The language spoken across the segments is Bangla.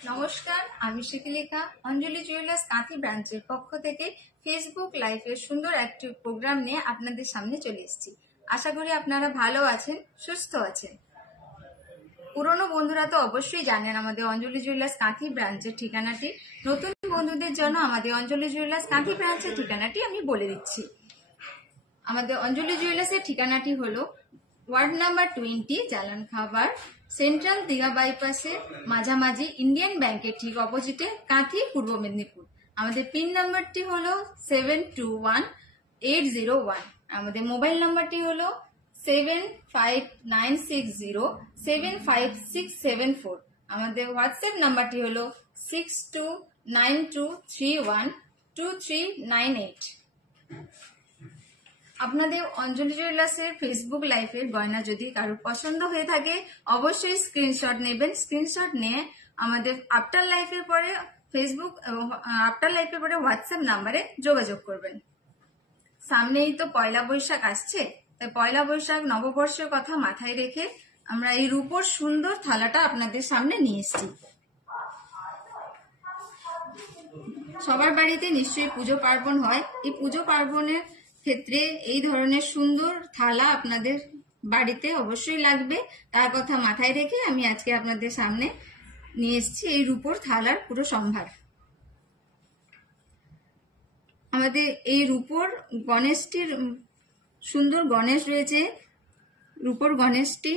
নমস্কার, আমি শিখিলেখা। অঞ্জলি জুয়েলার্স কাঁথি ব্রাঞ্চের পক্ষ থেকে ফেসবুক লাইভের সুন্দর একটি প্রোগ্রাম নিয়ে আপনাদের সামনে চলে এসেছি। আশা করি আপনারা ভালো আছেন, সুস্থ আছেন। পুরনো বন্ধুরা তো অবশ্যই জানেন আমাদের অঞ্জলি জুয়েলার্স কাঁথি ব্রাঞ্চের ঠিকানাটি। নতুন বন্ধুদের জন্য আমাদের অঞ্জলি জুয়েলার্স কাঁথি ব্রাঞ্চের ঠিকানাটি আমি বলে দিচ্ছি। আমাদের অঞ্জলি জুয়েলার্সের ঠিকানাটি হলো ওয়ার্ড নাম্বার 20, জালান খাবার, সেন্ট্রাল দীঘা বাইপাসের মাঝামাঝি, ইন্ডিয়ান ব্যাংকের ঠিক অপোজিটে, কাঁথি, পূর্ব মেদিনীপুর। আমাদের পিন নাম্বারটি হলো 721801। আমাদের মোবাইল নাম্বারটি হলো 7596075674। আমাদের হোয়াটসঅ্যাপ নাম্বারটি হলো 6292312398। আপনাদের অঞ্জলি জুয়েলার্সের ফেসবুক লাইভের গয়না যদি কারোর পছন্দ হয়ে থাকে অবশ্যই স্ক্রিনশট নেবেন। স্ক্রিনশট নিয়ে আমাদের আফটার লাইফের পরে ফেসবুক এবং আফটার লাইফের পরে হোয়াটসঅ্যাপ নাম্বারে যোগাযোগ করবেন। সামনেই তো পয়লা বৈশাখ আসছে, তাই পয়লা বৈশাখ নববর্ষের কথা মাথায় রেখে আমরা এই রূপোর সুন্দর থালাটা আপনাদের সামনে নিয়ে এসেছি। সবার বাড়িতে নিশ্চয়ই পুজো পার্বণ হয়। এই পুজো পার্বণের ক্ষেত্রে এই ধরনের সুন্দর থালা আপনাদের বাড়িতে অবশ্যই লাগবে। তার কথা মাথায় রেখে আমি আজকে আপনাদের সামনে নিয়ে এসেছি এই রূপোর থালার পুরো সম্ভার। আমাদের এই রূপোর গণেশটির সুন্দর গণেশ রয়েছে। রূপোর গণেশটি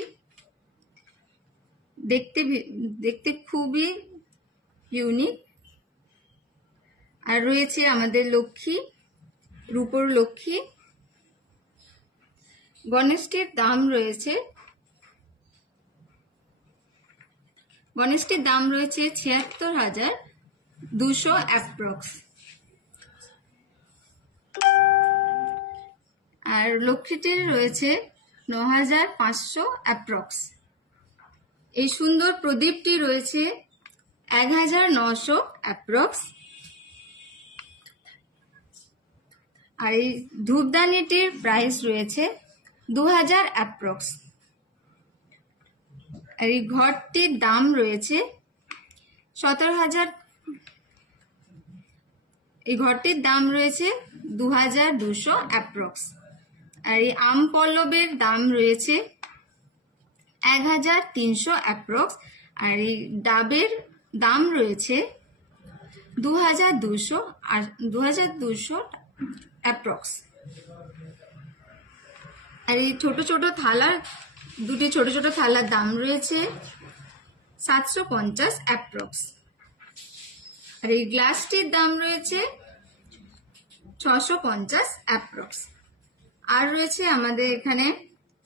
দেখতে খুবই ইউনিক। আর রয়েছে আমাদের লক্ষ্মী, রূপোর লক্ষ্মী। গণেশটির দাম রয়েছে ৭৬,২০০ অ্যাপ্রক্স। আর লক্ষ্মীটির রয়েছে ৯,৫০০ অ্যাপ্রক্স। এই সুন্দর প্রদীপটি রয়েছে ১,৯০০ অ্যাপ্রক্স। আর এই ধূপদানিটির প্রাইস রয়েছে ২,০০০ অ্যাপ্রক্স। আর এই ঘরটির দাম রয়েছে ১৭,০০০। এই ঘরটির দাম রয়েছে ২,২০০ অ্যাপ্রক্স। আর এই আম পল্লবের দাম রয়েছে ১,৩০০ অ্যাপ্রক্স। আর এই ডাবের দাম রয়েছে ২,২০০ অ্যাপ্রক্স। আর এই ছোট ছোট থালার দুটি ছোট ছোট থালার দাম রয়েছে ৭৫০ অ্যাপ্রক্স। আর এই গ্লাসটির দাম রয়েছে ৬৫০ অ্যাপ্রক্স। আর রয়েছে আমাদের এখানে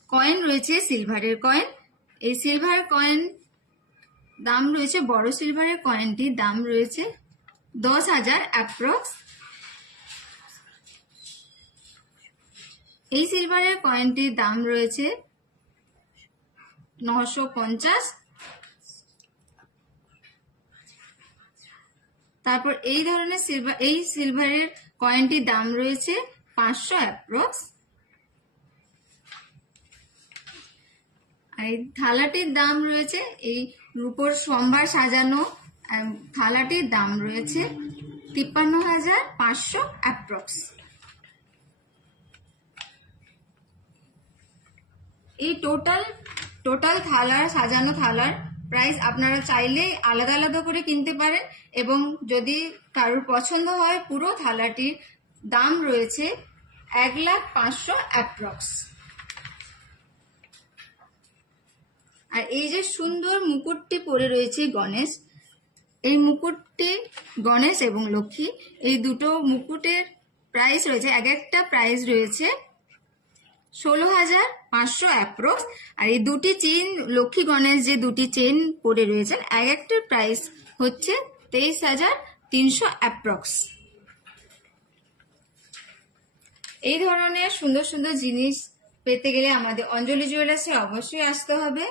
কয়েন রয়েছে, সিলভারের কয়েন। এই সিলভার কয়েন দাম রয়েছে, বড় সিলভারের কয়েনটির দাম রয়েছে ১০,০০০ অ্যাপ্রক্স। এই সিলভারের কয়েনটির দাম রয়েছে ৯৫০। তারপর এই ধরনের সিলভারের কয়েনটির দাম রয়েছে ৫০০ অ্যাপ্রক্স। আর এই থালাটির দাম রয়েছে, এই রূপোর সম্ভার সাজানো থালাটির দাম রয়েছে ৫৩,৫০০ অ্যাপ্রক্স। এই টোটাল থালার সাজানো থালার প্রাইস আপনারা চাইলে আলাদা আলাদা করে কিনতে পারেন, এবং যদি কারোর পছন্দ হয় পুরো থালাটির দাম রয়েছে ১,৫০০,০০০ অ্যাপ্রক্স। আর এই যে সুন্দর মুকুটটি পরে রয়েছে গণেশ, এই মুকুটটি গণেশ এবং লক্ষ্মী, এই দুটো মুকুটের প্রাইস রয়েছে, এক একটা প্রাইস রয়েছে ১৬,৫০০ অ্যাপ্রক্স। আর এই দুটি চেন, লক্ষ্মী গণেশ যে দুটি চেন পরে রয়েছেন, এক একটার প্রাইস হচ্ছে ২৩,৩০০ অ্যাপ্রক্স। এই ধরনের সুন্দর সুন্দর জিনিস পেতে গেলে আমাদের অঞ্জলি জুয়েলার্সে অবশ্যই আসতে হবে।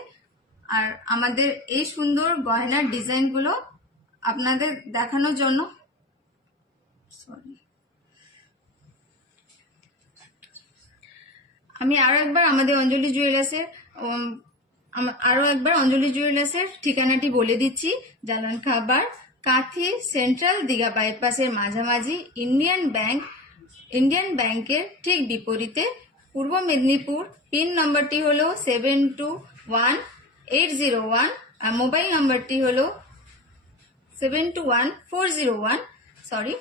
আর আমাদের এই সুন্দর গয়নার ডিজাইনগুলো আপনাদের দেখানোর জন্য আমি আরো একবার আমাদের অঞ্জলি জুয়েলার্সের আরো একবার অঞ্জলি জুয়েলার্সের ঠিকানাটি বলে দিচ্ছি। জালান খাবার, কাঁথি, সেন্ট্রাল দীঘা বাইপাসের মাঝামাঝি, ইন্ডিয়ান ব্যাংকের ঠিক বিপরীতে, পূর্ব মেদিনীপুর। পিন নম্বরটি হলো 721801 আর মোবাইল নম্বরটি হলো 721401, সরি,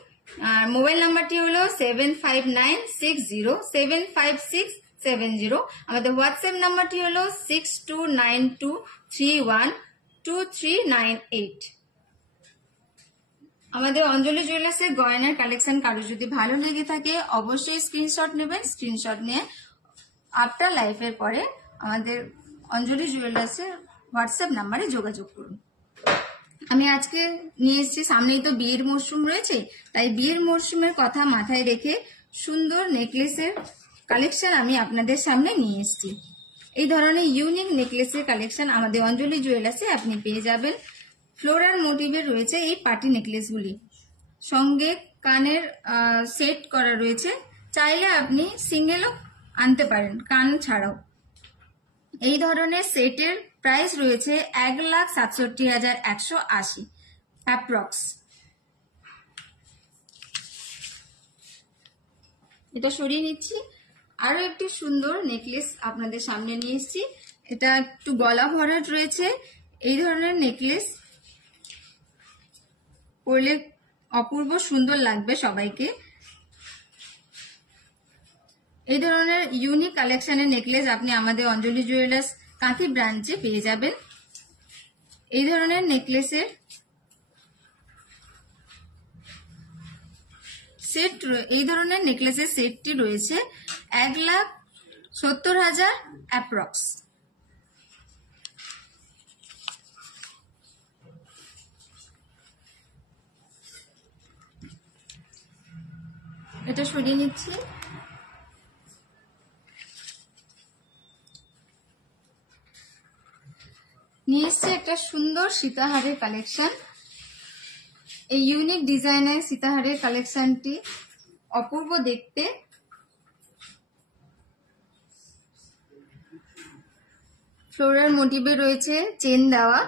আর মোবাইল নাম্বারটি হলো 7596075670। আমাদের হোয়াটসঅ্যাপ নাম্বারটি হলো 6292312398। আমাদের অঞ্জলি জুয়েলার্সের গয়নার কালেকশন কারো যদি ভালো লেগে থাকে অবশ্যই স্ক্রিনশট নেবেন। স্ক্রিনশট নিয়ে আফটার লাইফের পরে আমাদের অঞ্জলি জুয়েলার্সের হোয়াটসঅ্যাপ নাম্বারে যোগাযোগ করুন। আমি আজকে নিয়ে এসেছি, সামনেই তো বিয়ের মরশুম রয়েছে, তাই বিয়ের মরশুমের কথা মাথায় রেখে সুন্দর নেকলেসের কালেকশন আমি আপনাদের সামনে নিয়ে এসেছি। এই ধরনের ইউনিক নেকলেসের কালেকশন আমাদের অঞ্জলি জুয়েলার্সে আপনি পেয়ে যাবেন। ফ্লোরাল মোটিভের রয়েছে এই পার্টি নেকলেসগুলি, সঙ্গে কানের সেট করা রয়েছে। চাইলে আপনি সিঙ্গেলও আনতে পারেন কান ছাড়াও। এই ধরনের সেটের প্রাইস রয়েছে 1,67,180 অ্যাপ্রক্স। এটা সরিয়ে নিচ্ছি। আরো একটি সুন্দর নেকলেস আপনাদের সামনে নিয়ে এসেছি। এটা একটু গলা ভরাট রয়েছে। এই ধরনের নেকলেস পরলে অপূর্ব সুন্দর লাগবে সবাইকে। এই ধরনের ইউনিক কালেকশনের নেকলেস আপনি আমাদের অঞ্জলি জুয়েলার্স কাঁথি ব্রাঞ্চে পেয়ে যাবেন। এই ধরনের নেকলেসের সেটটি রয়েছে 1,70,000 অ্যাপ্রক্স। এটা সরিয়ে নিচ্ছি। নিয়ে এসছে একটা সুন্দর সীতাহারের কালেকশন। এই ইউনিক ডিজাইনের সীতাহারের কালেকশনটি অপূর্ব দেখতে। ফ্লোরাল মোটিভে রয়েছে চেন দেওয়া।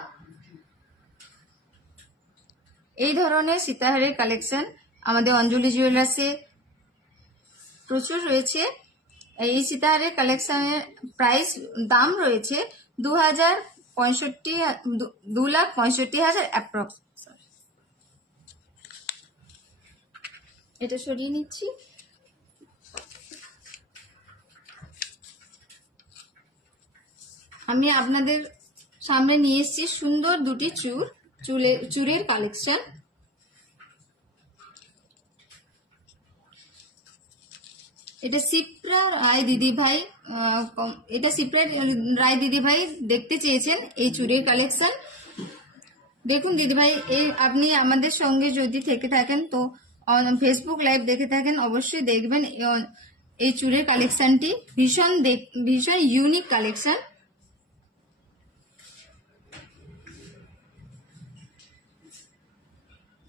এই ধরনের সীতাহারের কালেকশন আমাদের অঞ্জলি জুয়েলার্সে প্রচুর রয়েছে। এই সীতাহারের কালেকশনের দাম রয়েছে 2,65,000 অ্যাপ্রক্স। এটা সরিয়ে নিচ্ছি। আমি আপনাদের সামনে নিয়ে এসেছি সুন্দর দুটি চুরের কালেকশন। এটা শিপ্রা রায় দিদিভাই দেখতে চেয়েছেন এই চুড়ির কালেকশন। দেখুন দিদিভাই, আপনি আমাদের সঙ্গে যদি থেকে থাকেন তো ফেসবুক লাইভ দেখে থাকেন অবশ্যই দেখবেন এই চুড়ির কালেকশনটি। ভীষণ ইউনিক কালেকশন।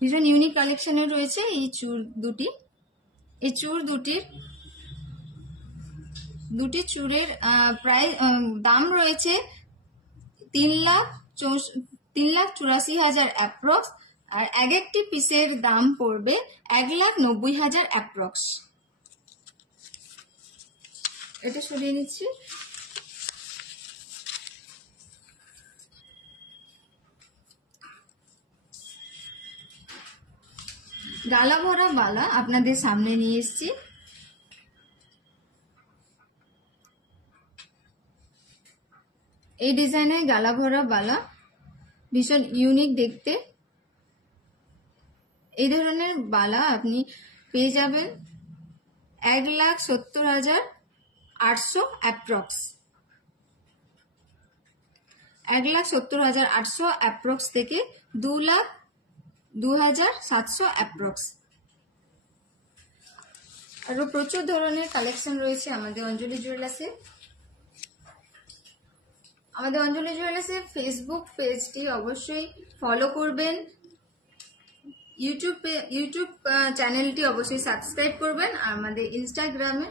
ভীষণ ইউনিক কালেকশনের রয়েছে এই চুড় দুটি। এই চুড় দুটি চুড়ের দাম রয়েছে 3,84,000 অ্যাপ্রক্স। আর এক একটি পিসের দাম পড়বে 1,90,000 অ্যাপ্রক্স। এটা সরিয়ে নিচ্ছি। গালা ভরা বালা আপনাদের সামনে নিয়ে এসেছি। এই ডিজাইনের গালা ভরা বালা ভীষণ ইউনিক দেখতে। এই ধরনের বালা আপনি পেয়ে যাবেন 1,70,800 অ্যাপ্রক্স। 1,70,800 অ্যাপ্রক্স থেকে 2,02,700 অ্যাপ্রক্স। আরো প্রচুর ধরনের কালেকশন রয়েছে আমাদের অঞ্জলি জুয়েলার্সে। আমাদের অঞ্জলি জুয়েলার্সের ফেসবুক পেজটি অবশ্যই ফলো করবেন। ইউটিউব চ্যানেলটি অবশ্যই সাবস্ক্রাইব করবেন। আর আমাদের ইনস্টাগ্রামে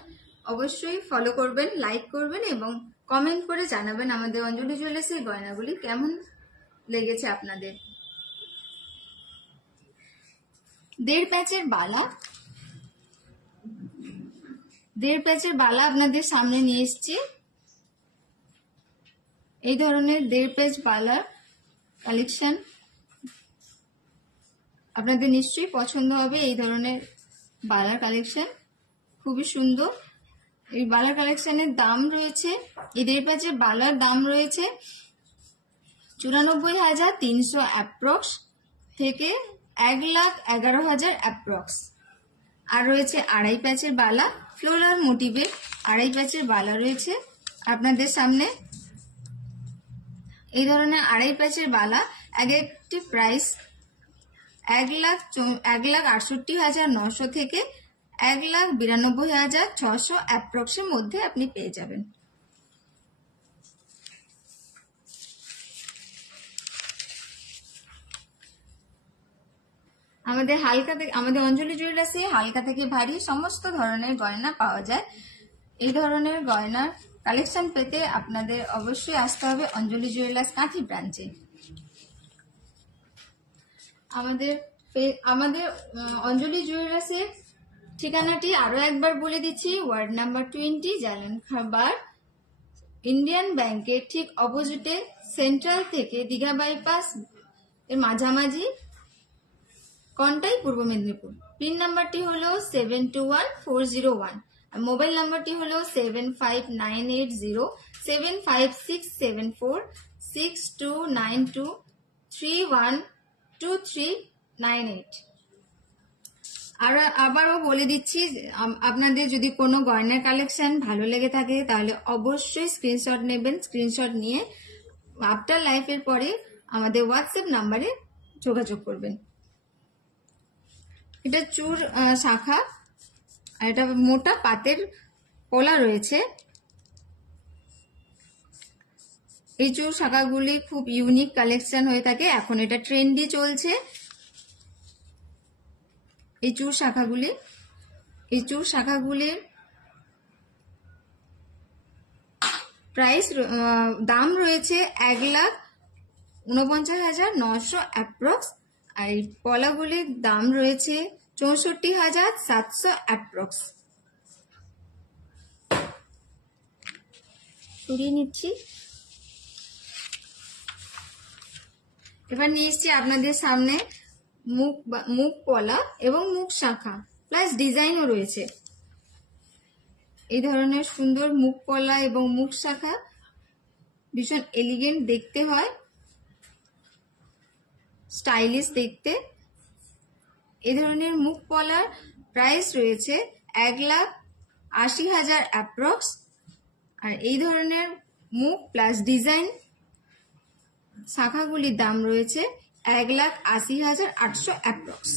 অবশ্যই ফলো করবেন, লাইক করবেন এবং কমেন্ট করে জানাবেন আমাদের অঞ্জলি জুয়েলার্সের গয়নাগুলি কেমন লেগেছে আপনাদের। 1.5 প্যাচের বালা, 1.5 প্যাচের বালা আপনাদের সামনে নিয়ে এসেছি। এই ধরনের 1.5 প্যাচ বালার কালেকশন আপনাদের নিশ্চয়ই পছন্দ হবে। এই ধরনের বালার কালেকশন খুবই সুন্দর। এই বালার কালেকশনের দাম রয়েছে, এই 1.5 প্যাচের বালার দাম রয়েছে 94,300 অ্যাপ্রক্স থেকে 1,11,000 অ্যাপ্রক্স। আর রয়েছে 2.5 প্যাচের বালা, ফ্লোরাল মোটিভের 2.5 প্যাচের বালা রয়েছে আপনাদের সামনে। এই ধরনের 2.5 প্যাচের বালা এক একটি প্রাইস 1,68,900 থেকে 1,92,600 অ্যাপ্রক্সের মধ্যে আপনি পেয়ে যাবেন। আমাদের অঞ্জলি জুয়েলার্সে হালকা থেকে ভারী সমস্ত ধরনের গয়না পাওয়া যায়। এই ধরনের গয়নার কালেকশন পেতে আপনাদের অবশ্যই আসতে হবে অঞ্জলি জুয়েলার্স কাঁথি ব্রাঞ্চে। আমাদের অঞ্জলি জুয়েলার্সের ঠিকানাটি আরো একবার বলে দিচ্ছি। ওয়ার্ড নাম্বার 20, জালান খাবার, ইন্ডিয়ান ব্যাংকের ঠিক অপোজিটে, সেন্ট্রাল থেকে দীঘা বাইপাস এর মাঝামাঝি, কন্টাই, পূর্ব মেদিনীপুর। পিন নাম্বারটি হলো 721401 আর মোবাইল নাম্বারটি হলো 759076746292312398। আর আবারও বলে দিচ্ছি, আপনাদের যদি কোনো গয়নার কালেকশন ভালো লেগে থাকে তাহলে অবশ্যই স্ক্রিনশট নেবেন। স্ক্রিনশট নিয়ে আফটার লাইফের পরে আমাদের হোয়াটসঅ্যাপ নাম্বারে যোগাযোগ করবেন। এটা চূড় শাখা আর এটা মোটা পাতের পলা রয়েছে। এই চূড় শাখাগুলি খুব ইউনিক কালেকশন হয়ে থাকে, এখন এটা ট্রেন্ডি চলছে। এই চূড় শাখাগুলির প্রাইস দাম রয়েছে 1,49,900 অ্যাপ্রক্স। আর এই পলাগুলির দাম রয়েছে 64,700 অ্যাপ্রক্স। সরিয়ে নিচ্ছি। এবার নিয়ে এসছি আপনাদের সামনে মুখ পলা এবং মুখ শাখা প্লাস ডিজাইনও রয়েছে। এই ধরনের সুন্দর মুখ পলা এবং মুখ শাখা ভীষণ এলিগেন্ট দেখতে হয়, স্টাইলিশ দেখতে। এই ধরনের মুখ পলার প্রাইস রয়েছে 1,80,000 অ্যাপ্রক্স। আর এই ধরনের মুখ প্লাস ডিজাইন শাখাগুলির দাম রয়েছে 1,80,800 অ্যাপ্রক্স।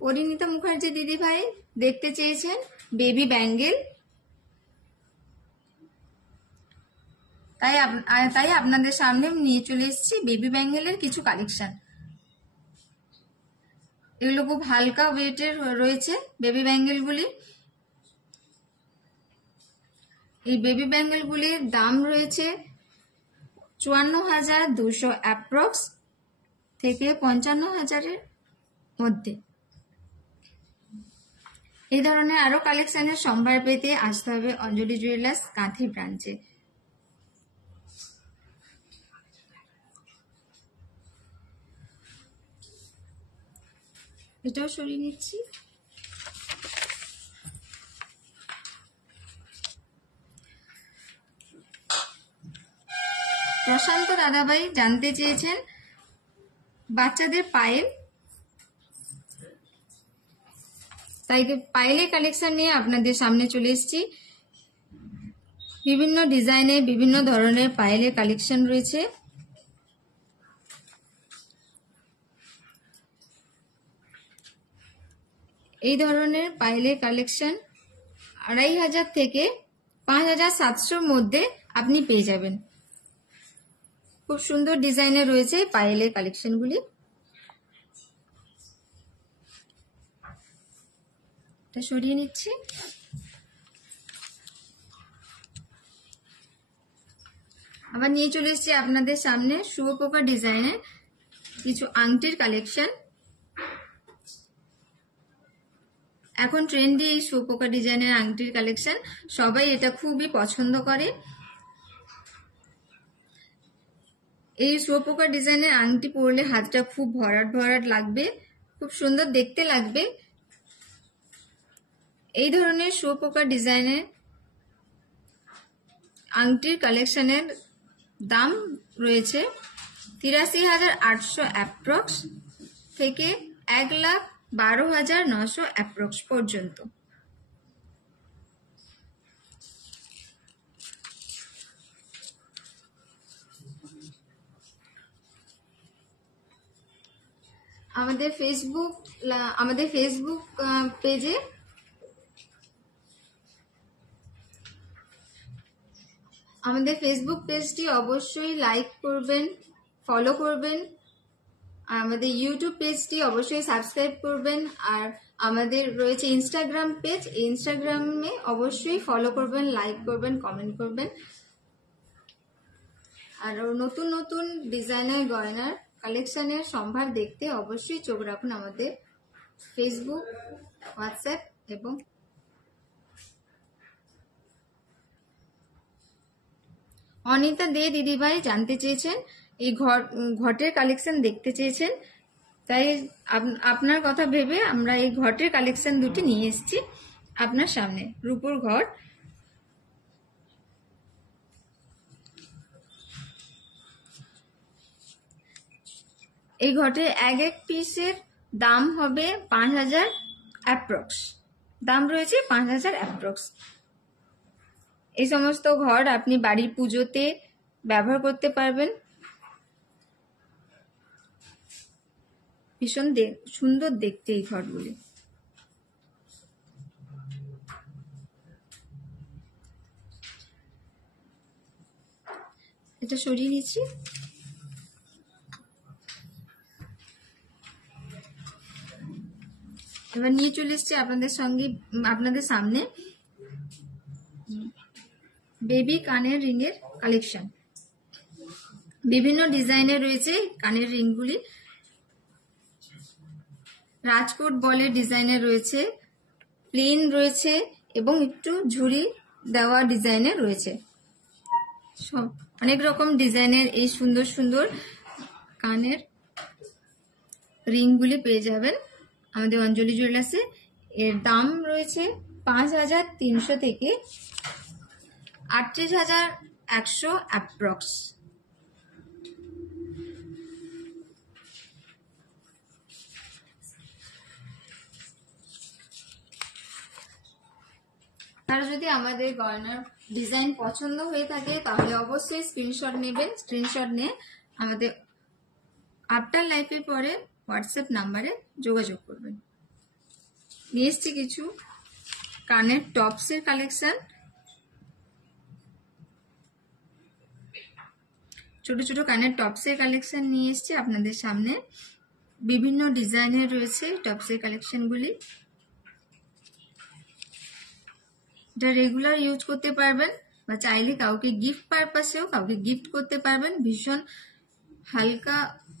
পরিণীতা মুখার্জি দিদি ভাই দেখতে চেয়েছেন বেবি ব্যাঙ্গেল, তাই আপনাদের সামনে নিয়ে চলে এসেছি বেবি ব্যাঙ্গেলের কিছু কালেকশন। এগুলো খুব হালকা ওয়েটের রয়েছে বেবি ব্যাঙ্গেলগুলি। এই বেবি ব্যাঙ্গেলগুলির দাম রয়েছে 54,200 অ্যাপ্রক্স থেকে 55,000-এর মধ্যে। এই ধরনের আরো কালেকশনের সম্ভার পেতে আসতে হবে অঞ্জলি জুয়েলার্স কাঁথি ব্রাঞ্চে। এটাও সরিয়ে নিচ্ছি। প্রশান্ত দাদাভাই জানতে চেয়েছেন বাচ্চাদের পায়েল, তাই পায়েলের কালেকশন নিয়ে আপনাদের সামনে চলে এসেছি। বিভিন্ন ডিজাইনে বিভিন্ন ধরনের পায়েলের কালেকশন রয়েছে। এই ধরনের পায়েলের কালেকশন 2,500 থেকে 5,700 মধ্যে আপনি পেয়ে যাবেন। খুব সুন্দর ডিজাইনের রয়েছে পায়েলের কালেকশনগুলি। এটা সরিয়ে নিচ্ছি। আবার নিয়ে চলে এসেছি আপনাদের সামনে শুয়োপোকা ডিজাইনের কিছু আংটির কালেকশন। এখন ট্রেন্ডি এই শুয়োপোকা ডিজাইনের আংটির কালেকশন, সবাই এটা খুবই পছন্দ করে। এই শুয়োপোকা ডিজাইনের আংটি পরলে হাতটা খুব ভরাট ভরাট লাগবে, খুব সুন্দর দেখতে লাগবে। এই ধরনের শুয়োপোকা ডিজাইনের আংটির কালেকশনের দাম রয়েছে 83,800 অ্যাপ্রক্স থেকে 1,12,900 অ্যাপ্রক্স পর্যন্ত। আমাদের ফেসবুক পেজে আমাদের ফেসবুক পেজটি অবশ্যই লাইক করবেন, ফলো করবেন। আর আমাদের ইউটিউব পেজটি অবশ্যই সাবস্ক্রাইব করবেন। আর আমাদের রয়েছে ইনস্টাগ্রাম পেজ, ইনস্টাগ্রামে অবশ্যই ফলো করবেন, লাইক করবেন, কমেন্ট করবেন। আর নতুন নতুন ডিজাইনার গয়নার কালেকশনের সম্ভার দেখতে অবশ্যই চোখ রাখুন আমাদের ফেসবুক, হোয়াটসঅ্যাপ এবং অনিতা দে দিদিভাই জানতে চেয়েছেন, এই ঘটের কালেকশন দেখতে চেয়েছেন, তাই আপনার কথা ভেবে আমরা এই ঘটের কালেকশন দুটি নিয়ে এসেছি আপনার সামনে। রূপোর ঘট, এই ঘটের এক পিসের দাম হবে 5,000 অ্যাপ্রক্স, দাম রয়েছে 5,000 অ্যাপ্রক্স। এই সমস্ত ঘট আপনি বাড়ির পুজোতে ব্যবহার করতে পারবেন। ভীষণ সুন্দর দেখতে এই ঘটগুলি। এটা সরিয়ে নিচ্ছি। এবার নিয়ে চলে এসছি আপনাদের সামনে বেবি কানের রিং এর কালেকশন। বিভিন্ন ডিজাইনের রয়েছে কানের রিংগুলি। রাজকোট বলের ডিজাইনের রয়েছে, প্লেন রয়েছে এবং একটু ঝুড়ি দেওয়া ডিজাইনের রয়েছে। অনেক রকম ডিজাইনের এই সুন্দর সুন্দর কানের রিংগুলি পেয়ে যাবেন আমাদের অঞ্জলি জুয়েলার্সে। এর দাম রয়েছে 5,300 থেকে 38,100 অ্যাপ্রক্স। আর যদি আমাদের গয়নার ডিজাইন পছন্দ হয়ে থাকে তাহলে অবশ্যই স্ক্রিনশট নেবেন। স্ক্রিনশট নিয়ে আমাদের আফটার লাইফের পরে হোয়াটসঅ্যাপ নাম্বারে যোগাযোগ করবেন। নিয়ে এসছি কিছু কানের টপসের কালেকশন। ছোট ছোট কানের টপসের কালেকশন নিয়ে এসছি আপনাদের সামনে। বিভিন্ন ডিজাইনের রয়েছে টপসের কালেকশনগুলি। এটা রেগুলার ইউজ করতে পারবেন বা চাইলে কাউকে গিফট পারপাসেও কাউকে গিফট করতে পারবেন। ভীষণ হালকা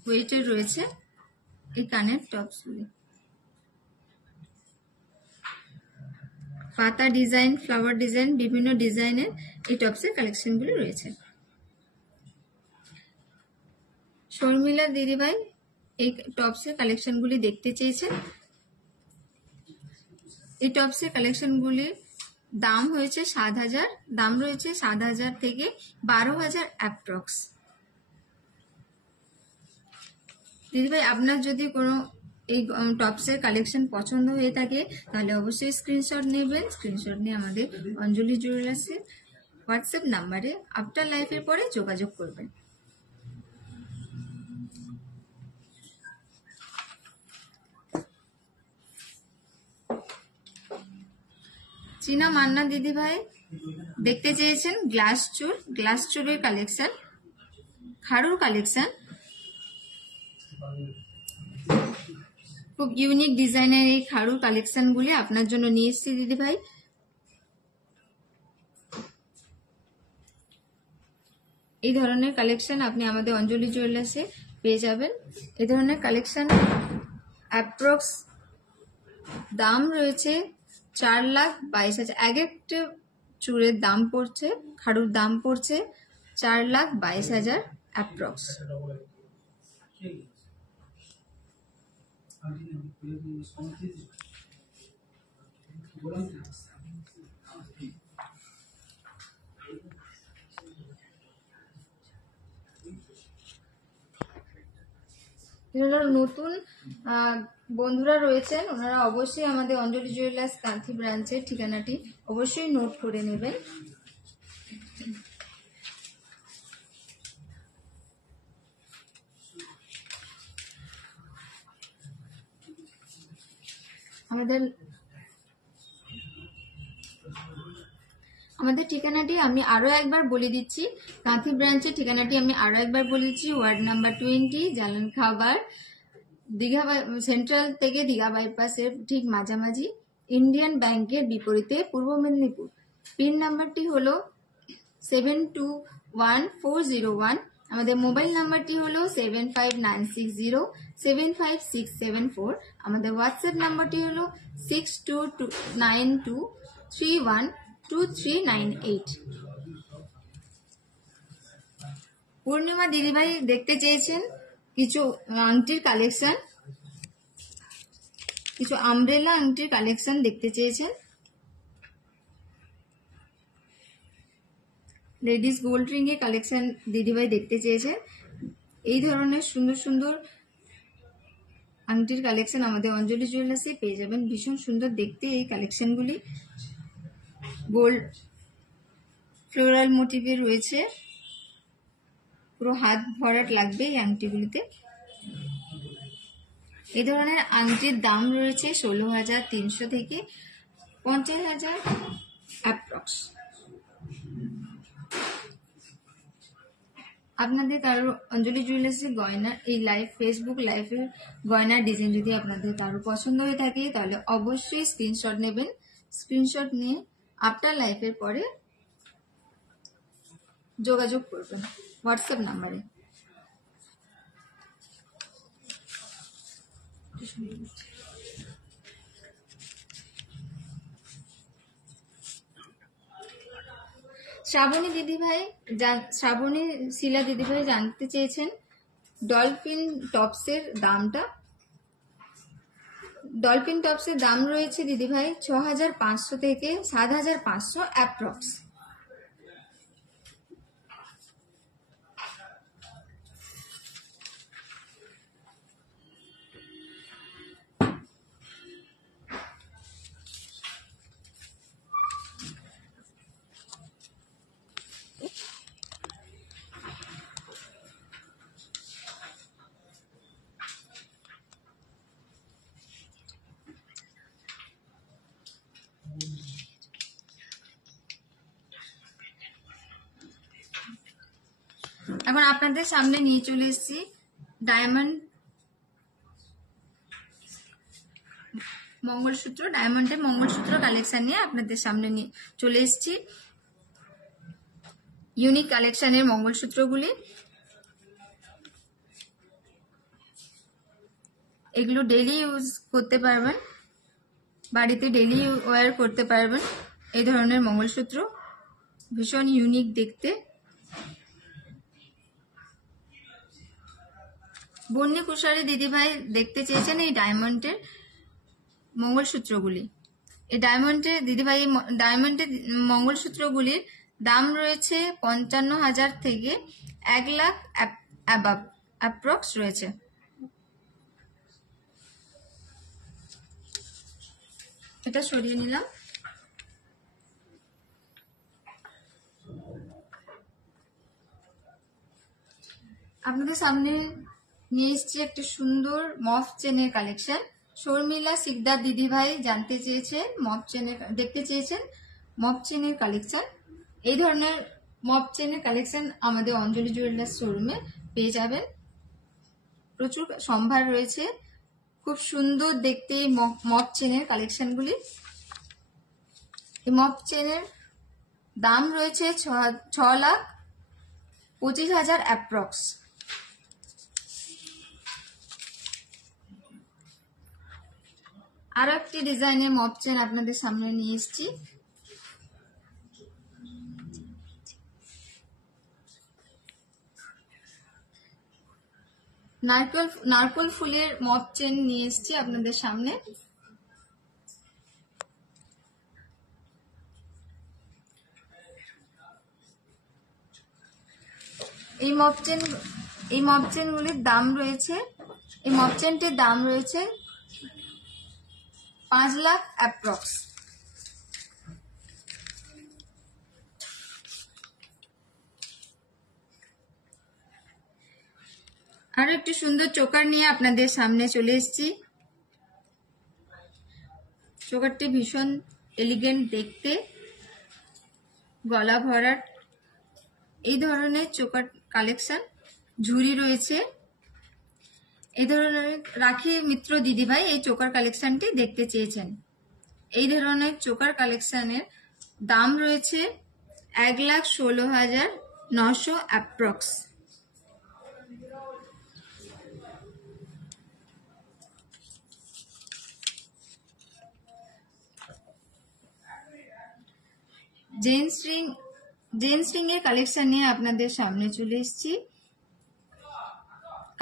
ওয়েটের রয়েছে এই কানের টপসগুলি। পাতা ডিজাইন, ফ্লাওয়ার ডিজাইন, বিভিন্ন ডিজাইনের এই টপসের কালেকশনগুলি রয়েছে। শর্মিলা দিদিভাই এই টপসের কালেকশনগুলি দেখতে চেয়েছেন। এই টপসের কালেকশনগুলির দাম হয়েছে 7,000, দাম রয়েছে 7,000 থেকে 12,000 অ্যাপ্রক্স। দিদিভাই আপনার যদি কোনো এই টপসের কালেকশন পছন্দ হয়ে থাকে তাহলে অবশ্যই স্ক্রিনশট নেবেন। স্ক্রিনশট নিয়ে আমাদের অঞ্জলি জুয়েলার্সের হোয়াটসঅ্যাপ নাম্বারে আফটার লাইফের পরে যোগাযোগ করবেন। চীনা মান্না দিদিভাই দেখতে চেয়েছেন গ্লাস চুর, গ্লাস চুরের কালেকশন। খাড়ুর কালেকশন, খুব ইউনিক ডিজাইনের এই খাড়ুর কালেকশনগুলি আপনার জন্য নিয়ে এসেছি দিদি ভাই। এই ধরনের কালেকশন আপনি আমাদের অঞ্জলি জুয়েলার্সে পেয়ে যাবেন। এই ধরনের কালেকশন অ্যাপ্রক্স দাম রয়েছে 4,22,000। এক একটা চূড়ের দাম পড়ছে, খাড়ুর দাম পড়ছে 4,22,000 অ্যাপ্রক্স। নতুন বন্ধুরা রয়েছেন, ওনারা অবশ্যই আমাদের অঞ্জলি জুয়েলার্স কাঁথি ব্রাঞ্চের ঠিকানাটি অবশ্যই নোট করে নেবেন। আমাদের ঠিকানাটি আমি আরো একবার বলে দিচ্ছি। কাঁথি ব্রাঞ্চের ঠিকানাটি আমি আরো একবার বলে দিচ্ছি। ওয়ার্ড নাম্বার 20, জালান খাবার, দীঘা সেন্ট্রাল থেকে দীঘা বাইপাসের ঠিক মাঝামাঝি, ইন্ডিয়ান ব্যাংকের বিপরীতে, পূর্ব মেদিনীপুর। পিন নাম্বারটি হলো 721401। আমাদের মোবাইল নাম্বারটি হলো 7596075674। আমাদের হোয়াটসঅ্যাপ নাম্বারটি হলো 6292312398। পূর্ণিমা দিদিভাই দেখতে চেয়েছেন কিছু আংটির কালেকশন, কিছু আমব্রেলা আংটির কালেকশন দেখতে চেয়েছেন। লেডিস গোল্ড রিং এর কালেকশন দিদিভাই দেখতে চেয়েছেন। এই ধরনের সুন্দর সুন্দর আংটির কালেকশন আমাদের অঞ্জলি জুয়েলার্সে পেয়ে যাবেন। ভীষণ সুন্দর দেখতে এই কালেকশনগুলি। গোল্ড ফ্লোরাল মোটিভে রয়েছে, পুরো হাত ভরাট লাগবে এই আংটিগুলিতে। এই ধরনের আংটির দাম রয়েছে 16,300 থেকে 50,000 অ্যাপ্রক্স। আপনাদের কারো অঞ্জলি জুয়েলার্সের গয়না এই ফেসবুক লাইভের গয়নার ডিজাইন যদি আপনাদের কারো পছন্দ হয়ে থাকে তাহলে অবশ্যই স্ক্রিনশট নেবেন। স্ক্রিনশট নিয়ে আফটার লাইভের পরে যোগাযোগ করবেন হোয়াটসঅ্যাপ নাম্বারে। শ্রাবণী শিলা দিদিভাই জানতে চেয়েছেন ডলফিন টপসের দামটা। ডলফিন টপসের দাম রয়েছে দিদিভাই 6,500 থেকে 7,500 অ্যাপ্রক্স। এখন আপনাদের সামনে নিয়ে চলে এসেছি ডায়মন্ড মঙ্গলসূত্র, ডায়মন্ডের মঙ্গলসূত্র কালেকশন নিয়ে আপনাদের সামনে নিয়ে চলে এসেছি। ইউনিক কালেকশনের মঙ্গলসূত্রগুলি, এগুলো ডেইলি ইউজ করতে পারবেন, বাড়িতে ডেইলি ওয়্যার করতে পারবেন। এই ধরনের মঙ্গলসূত্র ভীষণ ইউনিক দেখতে। বন্যী কুশারি দিদিভাই দেখতে চেয়েছেন এই ডায়মন্ডের মঙ্গলসূত্রগুলি। এই ডায়মন্ডের দিদিভাই ডায়মন্ডের মঙ্গলসূত্রগুলির দাম রয়েছে 55,000 থেকে 1 লাখ অ্যাবাভ অ্যাপ্রক্স রয়েছে। এটা সরিয়ে নিলাম। আপনাদের সামনে নিয়ে এসেছি একটা সুন্দর মফ চেনের কালেকশন। শর্মিলা সিকদার দিদিভাই জানতে চেয়েছেন দেখতে চেয়েছেন মফ চেনের কালেকশন। এই ধরনের মফ চেনের কালেকশন আমাদের অঞ্জলি জুয়েলার্স শোরুমে পেয়ে যাবেন। প্রচুর সম্ভার রয়েছে, খুব সুন্দর দেখতে মপ চেনের কালেকশনগুলি। এই মপ চেনের দাম রয়েছে 6,25,000 অ্যাপ্রক্স। আরো একটি ডিজাইনের মপ চেন আপনাদের সামনে নিয়ে এসেছি। নারকোল ফুলের মপ চেন নিয়ে এসেছি আপনাদের সামনে। এই মপ চেনগুলির দাম রয়েছে, এই মপ চেনটির দাম রয়েছে 5 লাখ অ্যাপ্রক্স। আরো একটি সুন্দর চোকার নিয়ে আপনাদের সামনে চলে এসেছি। চোকারটি ভীষণ এলিগেন্ট দেখতে, গলা ভরাট এই ধরনের চোকার কালেকশন। ঝুড়ি রয়েছে। এই ধরনের রাখি মিত্র দিদিভাই এই চোকার কালেকশনটি দেখতে চেয়েছেন। এই ধরনের চোকার কালেকশনের দাম রয়েছে 1,16,900 অ্যাপ্রক্স। জেন্টস রিং এর কালেকশন নিয়ে আপনাদের সামনে চলে এসেছি।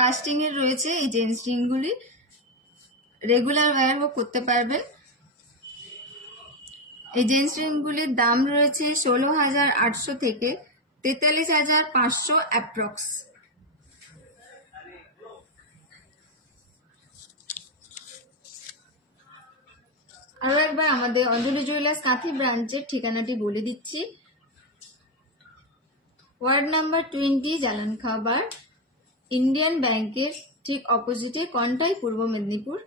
কাস্টিং এর রয়েছে এই জেন্টস রিং গুলি, রেগুলার ওয়্যারও করতে পারবেন। এই জেন্টস রিং গুলির দাম রয়েছে 16,800 থেকে 43,500 অ্যাপ্রক্স। আরো একবার আমাদের অঞ্জলি জুয়েলার্স কাঁথি ব্রাঞ্চের ঠিকানাটি বলে দিচ্ছি। ওয়ার্ড নাম্বার 20, জালান খাবার, ইন্ডিয়ান ব্যাংকের ঠিক অপোজিটে, কন্টাই, পূর্ব মেদিনীপুর।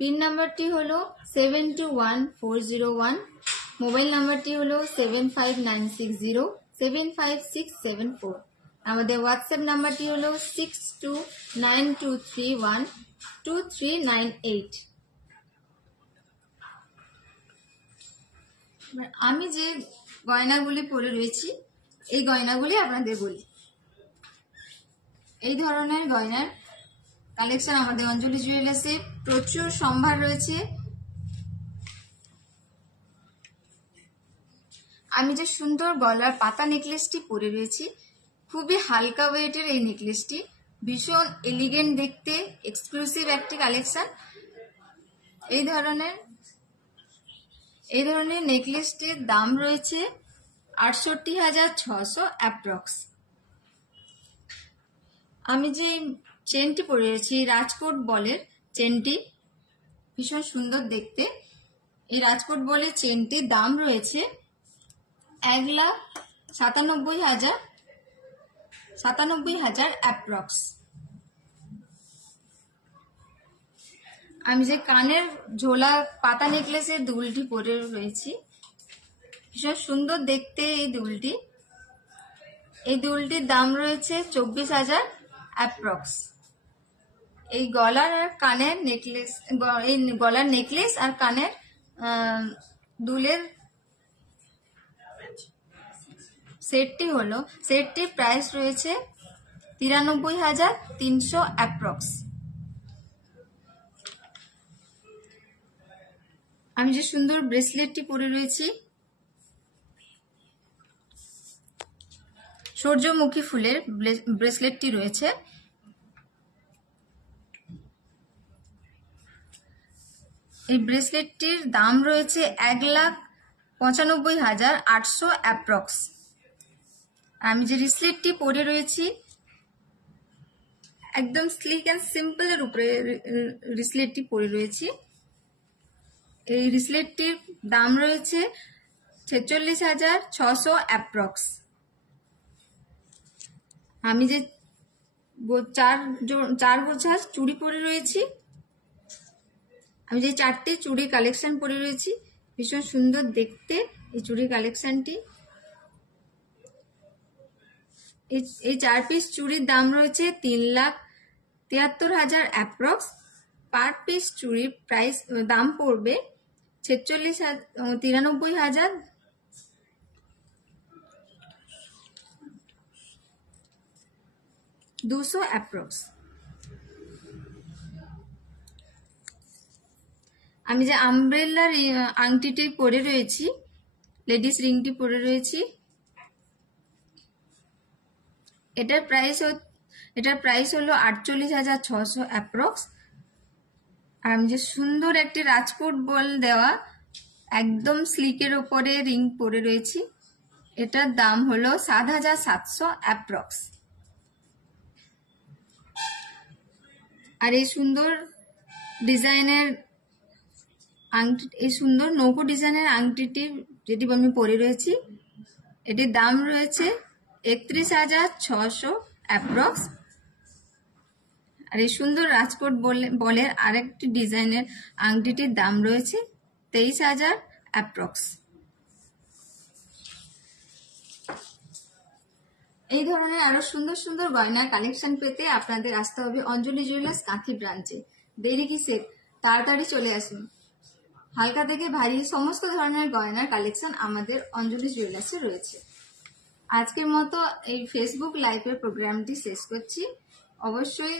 পিন নাম্বারটি হলো 721401। মোবাইল নাম্বারটি হলো 7596075674। আমাদের হোয়াটসঅ্যাপ নাম্বারটি হলো 6292312398। আমি যে গয়নাগুলি পরে রয়েছি এই গয়নাগুলি আপনাদের বলি। এই ধরনের গয়নার কালেকশন আমাদের অঞ্জলি জুয়েলার্সে প্রচুর সম্ভার রয়েছে। আমি যে সুন্দর গলার পাতা নেকলেসটি পরে রয়েছি, খুবই হালকা ওয়েটের এই নেকলেসটি, ভীষণ এলিগেন্ট দেখতে, এক্সক্লুসিভ একটি কালেকশন। এই ধরনের নেকলেসটির দাম রয়েছে 68,600 অ্যাপ্রক্স। আমি যে চেনটি পরে রয়েছি রাজকোট বলের চেনটি, ভীষণ সুন্দর দেখতে। এই রাজকোট বলের চেনটির দাম রয়েছে 1,97,000 অ্যাপ্রক্স। আমি যে কানের ঝোলা পাতা নেকলেসের দুলটি পরে রয়েছি, ভীষণ সুন্দর দেখতে এই দুলটি। এই দুলটির দাম রয়েছে 24,000 অ্যাপ্রক্স। এই গলার আর কানের নেকলেস, এই গলার নেকলেস আর কানের দুলের সেটটির প্রাইস রয়েছে 93,300 অ্যাপ্রক্স। আমি যে সুন্দর ব্রেসলেটটি পরে রয়েছি, সূর্যমুখী ফুলের ব্রেসলেটটি রয়েছে। এই ব্রেসলেটটির দাম রয়েছে 1,95,800 অ্যাপ্রক্স। আমি যে রিসলেটটি পরে রয়েছি একদম স্লিক অ্যান্ড সিম্পলের উপরে রিসলেটটি পরে রয়েছি। এই রিসলেটটির দাম রয়েছে 46,600 অ্যাপ্রক্স। আমি যে চার গোছা চুড়ি পরে রয়েছি, আমি যে 4টি চুড়ি কালেকশন পরে রয়েছি, ভীষণ সুন্দর দেখতে এই চুড়ি কালেকশনটি। এই 4 পিস চুড়ির দাম রয়েছে 3,73,000 অ্যাপ্রক্স। পার পিস চুড়ির প্রাইস দাম পড়বে 93,200 অ্যাপ্রক্স। আমি যে আমব্রেলার আংটিটি পরে রয়েছি, লেডিস রিংটি পরে রয়েছি, এটার প্রাইস হলো 48,600 অ্যাপ্রক্স। আর আমি যে সুন্দর একটি রাজকোট বল দেওয়া একদম স্লিকের ওপরে রিং পরে রয়েছি, এটার দাম হলো 7,700 অ্যাপ্রক্স। আর এই সুন্দর ডিজাইনের আংটি, এই সুন্দর নৌকো ডিজাইনের আংটিটি যেটি আমি পরে রয়েছি, এটির দাম রয়েছে 31,600 অ্যাপ্রক্স। আর এই সুন্দর রাজকোট বলের আরেকটি ডিজাইনের আংটিটির দাম রয়েছে 23,000 অ্যাপ্রক্স। এই ধরনের আরো সুন্দর সুন্দর গয়নার কালেকশন পেতে আপনাদের আসতে হবে অঞ্জলি জুয়েলার্স কাঁথি ব্রাঞ্চে। দেরি কিসের, তাড়াতাড়ি চলে আসুন। হালকা থেকে ভারী সমস্ত ধরনের গয়নার কালেকশন আমাদের অঞ্জলি জুয়েলার্সে রয়েছে। আজকের মতো এই ফেসবুক লাইভের প্রোগ্রামটি শেষ করছি। অবশ্যই